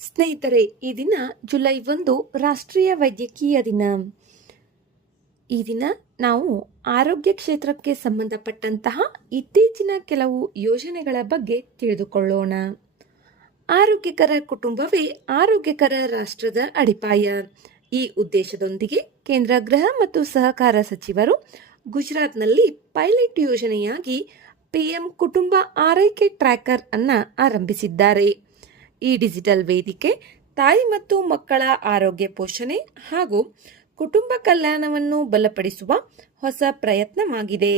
ಸ್ನೇಹಿತರೆ, ಈ ದಿನ ಜುಲೈ 1 ರಾಷ್ಟ್ರೀಯ ವೈದ್ಯಕೀಯ ದಿನ. ಈ ದಿನ ನಾವು ಆರೋಗ್ಯ ಕ್ಷೇತ್ರಕ್ಕೆ ಸಂಬಂಧಪಟ್ಟಂತಹ ಇತ್ತೀಚಿನ ಕೆಲವು ಯೋಜನೆಗಳ ಬಗ್ಗೆ ತಿಳಿದುಕೊಳ್ಳೋಣ. ಆರೋಗ್ಯಕರ ಕುಟುಂಬವೇ ಆರೋಗ್ಯಕರ ರಾಷ್ಟ್ರದ ಅಡಿಪಾಯ. ಈ ಉದ್ದೇಶದೊಂದಿಗೆ ಕೇಂದ್ರ ಗೃಹ ಮತ್ತು ಸಹಕಾರ ಸಚಿವರು ಗುಜರಾತ್ನಲ್ಲಿ ಪೈಲಟ್ ಯೋಜನೆಯಾಗಿ ಪಿಎಂ ಕುಟುಂಬ ಆರೈಕೆ ಟ್ರ್ಯಾಕರ್ ಅನ್ನು ಆರಂಭಿಸಿದ್ದಾರೆ. ಈ ಡಿಜಿಟಲ್ ವೇದಿಕೆ ತಾಯಿ ಮತ್ತು ಮಕ್ಕಳ ಆರೋಗ್ಯ ಪೋಷಣೆ ಹಾಗೂ ಕುಟುಂಬ ಕಲ್ಯಾಣವನ್ನು ಬಲಪಡಿಸುವ ಹೊಸ ಪ್ರಯತ್ನವಾಗಿದೆ.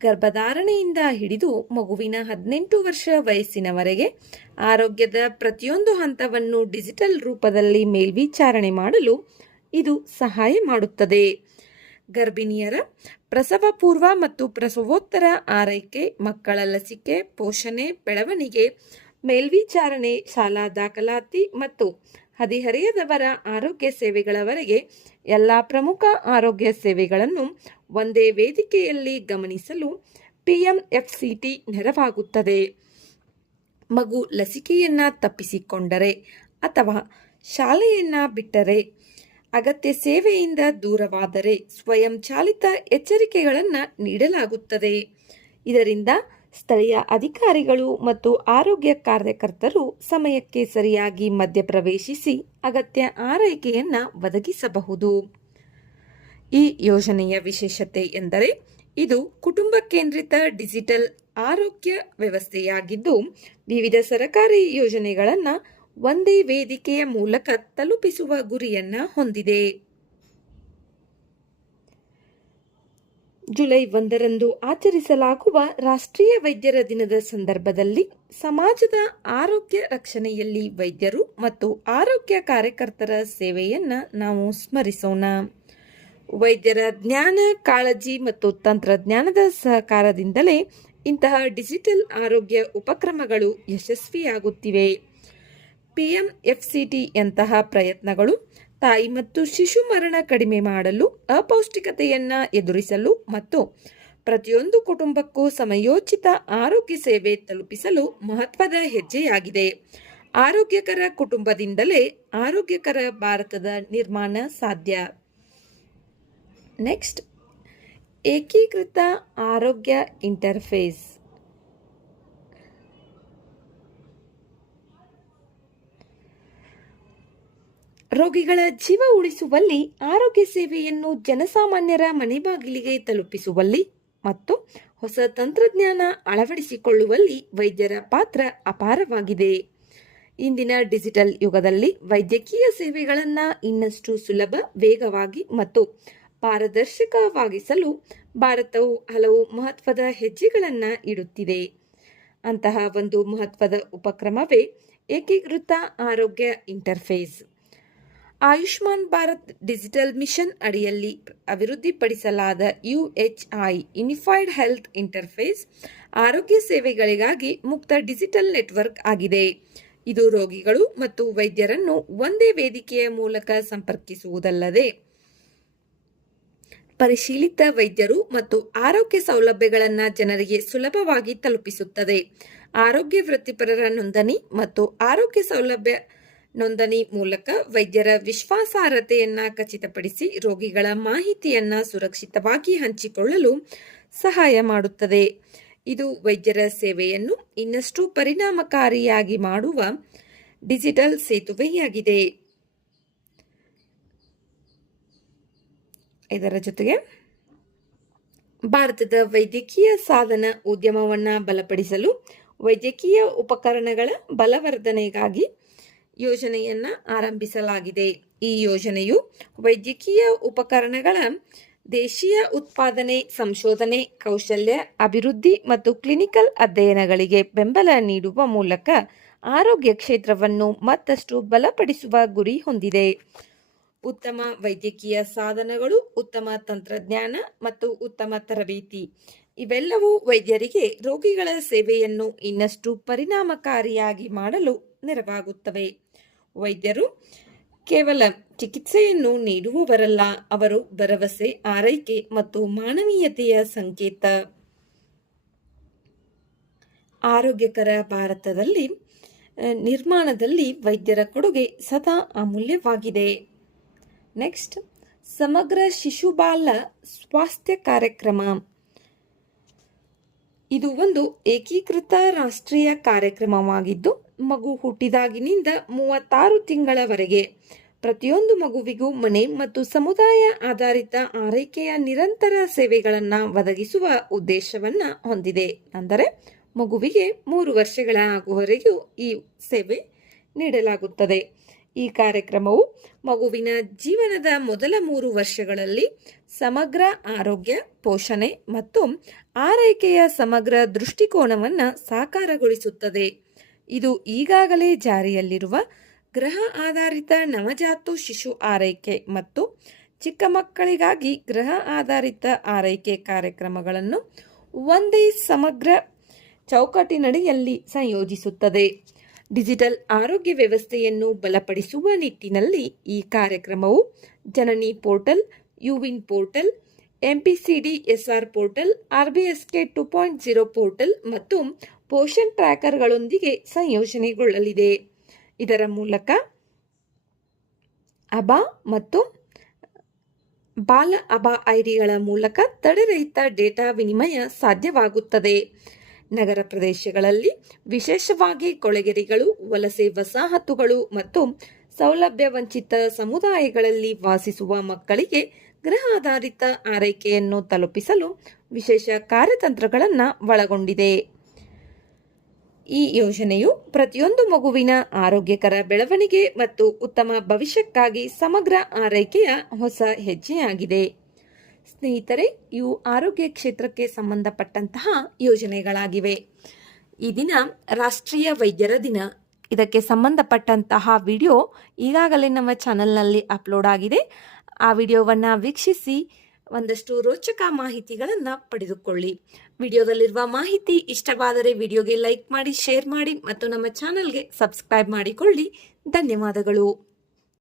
ಗರ್ಭಧಾರಣೆಯಿಂದ ಹಿಡಿದು ಮಗುವಿನ 18 ವರ್ಷ ವಯಸ್ಸಿನವರೆಗೆ ಆರೋಗ್ಯದ ಪ್ರತಿಯೊಂದು ಹಂತವನ್ನು ಡಿಜಿಟಲ್ ರೂಪದಲ್ಲಿ ಮೇಲ್ವಿಚಾರಣೆ ಮಾಡಲು ಇದು ಸಹಾಯ ಮಾಡುತ್ತದೆ. ಗರ್ಭಿಣಿಯರ ಪ್ರಸವ ಪೂರ್ವ ಮತ್ತು ಪ್ರಸವೋತ್ತರ ಆರೈಕೆ, ಮಕ್ಕಳ ಲಸಿಕೆ, ಪೋಷಣೆ, ಬೆಳವಣಿಗೆ, ಮೇಲ್ವಿಚಾರಣೆ, ಶಾಲಾ ದಾಖಲಾತಿ ಮತ್ತು ಹದಿಹರೆಯದವರ ಆರೋಗ್ಯ ಸೇವೆಗಳವರೆಗೆ ಎಲ್ಲ ಪ್ರಮುಖ ಆರೋಗ್ಯ ಸೇವೆಗಳನ್ನು ಒಂದೇ ವೇದಿಕೆಯಲ್ಲಿ ಗಮನಿಸಲು PMFCT ನೆರವಾಗುತ್ತದೆ. ಮಗು ಲಸಿಕೆಯನ್ನು ತಪ್ಪಿಸಿಕೊಂಡರೆ ಅಥವಾ ಶಾಲೆಯನ್ನು ಬಿಟ್ಟರೆ, ಅಗತ್ಯ ಸೇವೆಯಿಂದ ದೂರವಾದರೆ ಸ್ವಯಂಚಾಲಿತ ಎಚ್ಚರಿಕೆಗಳನ್ನು ನೀಡಲಾಗುತ್ತದೆ. ಇದರಿಂದ ಸ್ಥಳೀಯ ಅಧಿಕಾರಿಗಳು ಮತ್ತು ಆರೋಗ್ಯ ಕಾರ್ಯಕರ್ತರು ಸಮಯಕ್ಕೆ ಸರಿಯಾಗಿ ಮಧ್ಯಪ್ರವೇಶಿಸಿ ಅಗತ್ಯ ಆರೈಕೆಯನ್ನು ಒದಗಿಸಬಹುದು. ಈ ಯೋಜನೆಯ ವಿಶೇಷತೆ ಎಂದರೆ ಇದು ಕುಟುಂಬ ಕೇಂದ್ರಿತ ಡಿಜಿಟಲ್ ಆರೋಗ್ಯ ವ್ಯವಸ್ಥೆಯಾಗಿದ್ದು, ವಿವಿಧ ಸರ್ಕಾರಿ ಯೋಜನೆಗಳನ್ನು ಒಂದೇ ವೇದಿಕೆಯ ಮೂಲಕ ತಲುಪಿಸುವ ಗುರಿಯನ್ನು ಹೊಂದಿದೆ. ಜುಲೈ 1ರಂದು ಆಚರಿಸಲಾಗುವ ರಾಷ್ಟ್ರೀಯ ವೈದ್ಯರ ದಿನದ ಸಂದರ್ಭದಲ್ಲಿ ಸಮಾಜದ ಆರೋಗ್ಯ ರಕ್ಷಣೆಯಲ್ಲಿ ವೈದ್ಯರು ಮತ್ತು ಆರೋಗ್ಯ ಕಾರ್ಯಕರ್ತರ ಸೇವೆಯನ್ನು ನಾವು ಸ್ಮರಿಸೋಣ. ವೈದ್ಯರ ಜ್ಞಾನ, ಕಾಳಜಿ ಮತ್ತು ತಂತ್ರಜ್ಞಾನದ ಸಹಕಾರದಿಂದಲೇ ಇಂತಹ ಡಿಜಿಟಲ್ ಆರೋಗ್ಯ ಉಪಕ್ರಮಗಳು ಯಶಸ್ವಿಯಾಗುತ್ತಿವೆ. PMFCT ಯಂತಹ ಪ್ರಯತ್ನಗಳು ತಾಯಿ ಮತ್ತು ಶಿಶು ಮರಣ ಕಡಿಮೆ ಮಾಡಲು, ಅಪೌಷ್ಟಿಕತೆಯನ್ನು ಎದುರಿಸಲು ಮತ್ತು ಪ್ರತಿಯೊಂದು ಕುಟುಂಬಕ್ಕೂ ಸಮಯೋಚಿತ ಆರೋಗ್ಯ ಸೇವೆ ತಲುಪಿಸಲು ಮಹತ್ವದ ಹೆಜ್ಜೆಯಾಗಿದೆ. ಆರೋಗ್ಯಕರ ಕುಟುಂಬದಿಂದಲೇ ಆರೋಗ್ಯಕರ ಭಾರತದ ನಿರ್ಮಾಣ ಸಾಧ್ಯ. ನೆಕ್ಸ್ಟ್, ಏಕೀಕೃತ ಆರೋಗ್ಯ ಇಂಟರ್ಫೇಸ್. ರೋಗಿಗಳ ಜೀವ ಉಳಿಸುವಲ್ಲಿ, ಆರೋಗ್ಯ ಸೇವೆಯನ್ನು ಜನಸಾಮಾನ್ಯರ ಮನೆ ಬಾಗಿಲಿಗೆ ತಲುಪಿಸುವಲ್ಲಿ ಮತ್ತು ಹೊಸ ತಂತ್ರಜ್ಞಾನ ಅಳವಡಿಸಿಕೊಳ್ಳುವಲ್ಲಿ ವೈದ್ಯರ ಪಾತ್ರ ಅಪಾರವಾಗಿದೆ. ಇಂದಿನ ಡಿಜಿಟಲ್ ಯುಗದಲ್ಲಿ ವೈದ್ಯಕೀಯ ಸೇವೆಗಳನ್ನು ಇನ್ನಷ್ಟು ಸುಲಭ, ವೇಗವಾಗಿ ಮತ್ತು ಪಾರದರ್ಶಕವಾಗಿಸಲು ಭಾರತವು ಹಲವು ಮಹತ್ವದ ಹೆಜ್ಜೆಗಳನ್ನು ಇಡುತ್ತಿದೆ. ಅಂತಹ ಒಂದು ಮಹತ್ವದ ಉಪಕ್ರಮವೇ ಏಕೀಕೃತ ಆರೋಗ್ಯ interface. Ayushman Bharat digital mission ಅಡಿಯಲ್ಲಿ ಅಭಿವೃದ್ಧಿಪಡಿಸಲಾದ UHI ಯುನಿಫೈಡ್ ಹೆಲ್ತ್ ಇಂಟರ್ಫೇಸ್ ಆರೋಗ್ಯ ಸೇವೆಗಳಿಗಾಗಿ ಮುಕ್ತ ಡಿಜಿಟಲ್ ನೆಟ್ವರ್ಕ್ ಆಗಿದೆ. ಇದು ರೋಗಿಗಳು ಮತ್ತು ವೈದ್ಯರನ್ನು ಒಂದೇ ವೇದಿಕೆಯ ಮೂಲಕ ಸಂಪರ್ಕಿಸುವುದಲ್ಲದೆ ಪರಿಶೀಲಿತ ವೈದ್ಯರು ಮತ್ತು ಆರೋಗ್ಯ ಸೌಲಭ್ಯಗಳನ್ನು ಜನರಿಗೆ ಸುಲಭವಾಗಿ ತಲುಪಿಸುತ್ತದೆ. ಆರೋಗ್ಯ ವೃತ್ತಿಪರರ ನೋಂದಣಿ ಮತ್ತು ಆರೋಗ್ಯ ಸೌಲಭ್ಯ ನೋಂದಣಿ ಮೂಲಕ ವೈದ್ಯರ ವಿಶ್ವಾಸಾರ್ಹತೆಯನ್ನು ಖಚಿತಪಡಿಸಿ ರೋಗಿಗಳ ಮಾಹಿತಿಯನ್ನು ಸುರಕ್ಷಿತವಾಗಿ ಹಂಚಿಕೊಳ್ಳಲು ಸಹಾಯ ಮಾಡುತ್ತದೆ. ಇದು ವೈದ್ಯರ ಸೇವೆಯನ್ನು ಇನ್ನಷ್ಟು ಪರಿಣಾಮಕಾರಿಯಾಗಿ ಮಾಡುವ ಡಿಜಿಟಲ್ ಸೇತುವೆಯಾಗಿದೆ. ಇದರ ಜೊತೆಗೆ ಭಾರತದ ವೈದ್ಯಕೀಯ ಸಾಧನ ಉದ್ಯಮವನ್ನು ಬಲಪಡಿಸಲು ವೈದ್ಯಕೀಯ ಉಪಕರಣಗಳ ಬಲವರ್ಧನೆಗಾಗಿ ಯೋಜನೆಯನ್ನು ಆರಂಭಿಸಲಾಗಿದೆ. ಈ ಯೋಜನೆಯು ವೈದ್ಯಕೀಯ ಉಪಕರಣಗಳ ದೇಶೀಯ ಉತ್ಪಾದನೆ, ಸಂಶೋಧನೆ, ಕೌಶಲ್ಯ ಅಭಿವೃದ್ಧಿ ಮತ್ತು ಕ್ಲಿನಿಕಲ್ ಅಧ್ಯಯನಗಳಿಗೆ ಬೆಂಬಲ ನೀಡುವ ಮೂಲಕ ಆರೋಗ್ಯ ಕ್ಷೇತ್ರವನ್ನು ಮತ್ತಷ್ಟು ಬಲಪಡಿಸುವ ಗುರಿ ಹೊಂದಿದೆ. ಉತ್ತಮ ವೈದ್ಯಕೀಯ ಸಾಧನಗಳು, ಉತ್ತಮ ತಂತ್ರಜ್ಞಾನ ಮತ್ತು ಉತ್ತಮ ತರಬೇತಿ ಇವೆಲ್ಲವೂ ವೈದ್ಯರಿಗೆ ರೋಗಿಗಳ ಸೇವೆಯನ್ನು ಇನ್ನಷ್ಟು ಪರಿಣಾಮಕಾರಿಯಾಗಿ ಮಾಡಲು ನೆರವಾಗುತ್ತವೆ. ವೈದ್ಯರು ಕೇವಲ ಚಿಕಿತ್ಸೆಯನ್ನು ನೀಡುವವರಲ್ಲ, ಅವರು ಭರವಸೆ, ಆರೈಕೆ ಮತ್ತು ಮಾನವೀಯತೆಯ ಸಂಕೇತ. ಆರೋಗ್ಯಕರ ಭಾರತದಲ್ಲಿ ನಿರ್ಮಾಣದಲ್ಲಿ ವೈದ್ಯರ ಕೊಡುಗೆ ಸದಾ ಅಮೂಲ್ಯವಾಗಿದೆ. ನೆಕ್ಸ್ಟ್, ಸಮಗ್ರ ಶಿಶುಬಾಲ ಸ್ವಾಸ್ಥ್ಯ ಕಾರ್ಯಕ್ರಮ. ಇದು ಒಂದು ಏಕೀಕೃತ ರಾಷ್ಟ್ರೀಯ ಕಾರ್ಯಕ್ರಮವಾಗಿದ್ದು, ಮಗು ಹುಟ್ಟಿದಾಗಿನಿಂದ 36 ತಿಂಗಳವರೆಗೆ ಪ್ರತಿಯೊಂದು ಮಗುವಿಗೂ ಮನೆ ಮತ್ತು ಸಮುದಾಯ ಆಧಾರಿತ ಆರೈಕೆಯ ನಿರಂತರ ಸೇವೆಗಳನ್ನು ಒದಗಿಸುವ ಉದ್ದೇಶವನ್ನು ಹೊಂದಿದೆ. ಅಂದರೆ ಮಗುವಿಗೆ 3 ವರ್ಷಗಳ ಆಗುವವರೆಗೂ ಈ ಸೇವೆ ನೀಡಲಾಗುತ್ತದೆ. ಈ ಕಾರ್ಯಕ್ರಮವು ಮಗುವಿನ ಜೀವನದ ಮೊದಲ 3 ವರ್ಷಗಳಲ್ಲಿ ಸಮಗ್ರ ಆರೋಗ್ಯ, ಪೋಷಣೆ ಮತ್ತು ಆರೈಕೆಯ ಸಮಗ್ರ ದೃಷ್ಟಿಕೋನವನ್ನು ಸಾಕಾರಗೊಳಿಸುತ್ತದೆ. ಇದು ಈಗಾಗಲೇ ಜಾರಿಯಲ್ಲಿರುವ ಗೃಹ ಆಧಾರಿತ ನವಜಾತು ಶಿಶು ಆರೈಕೆ ಮತ್ತು ಚಿಕ್ಕ ಮಕ್ಕಳಿಗಾಗಿ ಗೃಹ ಆಧಾರಿತ ಆರೈಕೆ ಕಾರ್ಯಕ್ರಮಗಳನ್ನು ಒಂದೇ ಸಮಗ್ರ ಚೌಕಟ್ಟಿನಡಿಯಲ್ಲಿ ಸಂಯೋಜಿಸುತ್ತದೆ. ಡಿಜಿಟಲ್ ಆರೋಗ್ಯ ವ್ಯವಸ್ಥೆಯನ್ನು ಬಲಪಡಿಸುವ ನಿಟ್ಟಿನಲ್ಲಿ ಈ ಕಾರ್ಯಕ್ರಮವು ಜನನಿ ಪೋರ್ಟಲ್, ಯುವಿನ್ portal, MPCD-SR portal, RBSK 2.0 portal ಮತ್ತು ಪೋಷನ್ ಟ್ರ್ಯಾಕರ್ಗಳೊಂದಿಗೆ ಸಂಯೋಜನೆಗೊಳ್ಳಲಿದೆ. ಇದರ ಮೂಲಕ ಅಬಾ ಮತ್ತು ಬಾಲ ಅಬಾ ಐಡಿಗಳ ಮೂಲಕ ತಡೆರಹಿತ ಡೇಟಾ ವಿನಿಮಯ ಸಾಧ್ಯವಾಗುತ್ತದೆ. ನಗರ ಪ್ರದೇಶಗಳಲ್ಲಿ, ವಿಶೇಷವಾಗಿ ಕೊಳೆಗೇರಿಗಳು, ವಲಸೆ ವಸಾಹತುಗಳು ಮತ್ತು ಸೌಲಭ್ಯ ವಂಚಿತ ಸಮುದಾಯಗಳಲ್ಲಿ ವಾಸಿಸುವ ಮಕ್ಕಳಿಗೆ ಗೃಹ ಆಧಾರಿತ ಆರೈಕೆಯನ್ನು ತಲುಪಿಸಲು ವಿಶೇಷ ಕಾರ್ಯತಂತ್ರಗಳನ್ನು ಒಳಗೊಂಡಿದೆ. ಈ ಯೋಜನೆಯು ಪ್ರತಿಯೊಂದು ಮಗುವಿನ ಆರೋಗ್ಯಕರ ಬೆಳವಣಿಗೆ ಮತ್ತು ಉತ್ತಮ ಭವಿಷ್ಯಕ್ಕಾಗಿ ಸಮಗ್ರ ಆರೈಕೆಯ ಹೊಸ ಹೆಜ್ಜೆಯಾಗಿದೆ. ಸ್ನೇಹಿತರೆ, ಇವು ಆರೋಗ್ಯ ಕ್ಷೇತ್ರಕ್ಕೆ ಸಂಬಂಧಪಟ್ಟಂತಹ ಯೋಜನೆಗಳಾಗಿವೆ. ಈ ದಿನ ರಾಷ್ಟ್ರೀಯ ವೈದ್ಯರ ದಿನ. ಇದಕ್ಕೆ ಸಂಬಂಧಪಟ್ಟಂತಹ ವಿಡಿಯೋ ಈಗಾಗಲೇ ನಮ್ಮ ಚಾನಲ್ನಲ್ಲಿ ಅಪ್ಲೋಡ್ ಆಗಿದೆ. ಆ ವಿಡಿಯೋವನ್ನು ವೀಕ್ಷಿಸಿ ಒಂದಷ್ಟು ರೋಚಕ ಮಾಹಿತಿಗಳನ್ನು ಪಡೆದುಕೊಳ್ಳಿ. ವಿಡಿಯೋದಲ್ಲಿರುವ ಮಾಹಿತಿ ಇಷ್ಟವಾದರೆ ವಿಡಿಯೋಗೆ ಲೈಕ್ ಮಾಡಿ, ಶೇರ್ ಮಾಡಿ ಮತ್ತು ನಮ್ಮ ಚಾನಲ್ಗೆ ಸಬ್ಸ್ಕ್ರೈಬ್ ಮಾಡಿಕೊಳ್ಳಿ. ಧನ್ಯವಾದಗಳು.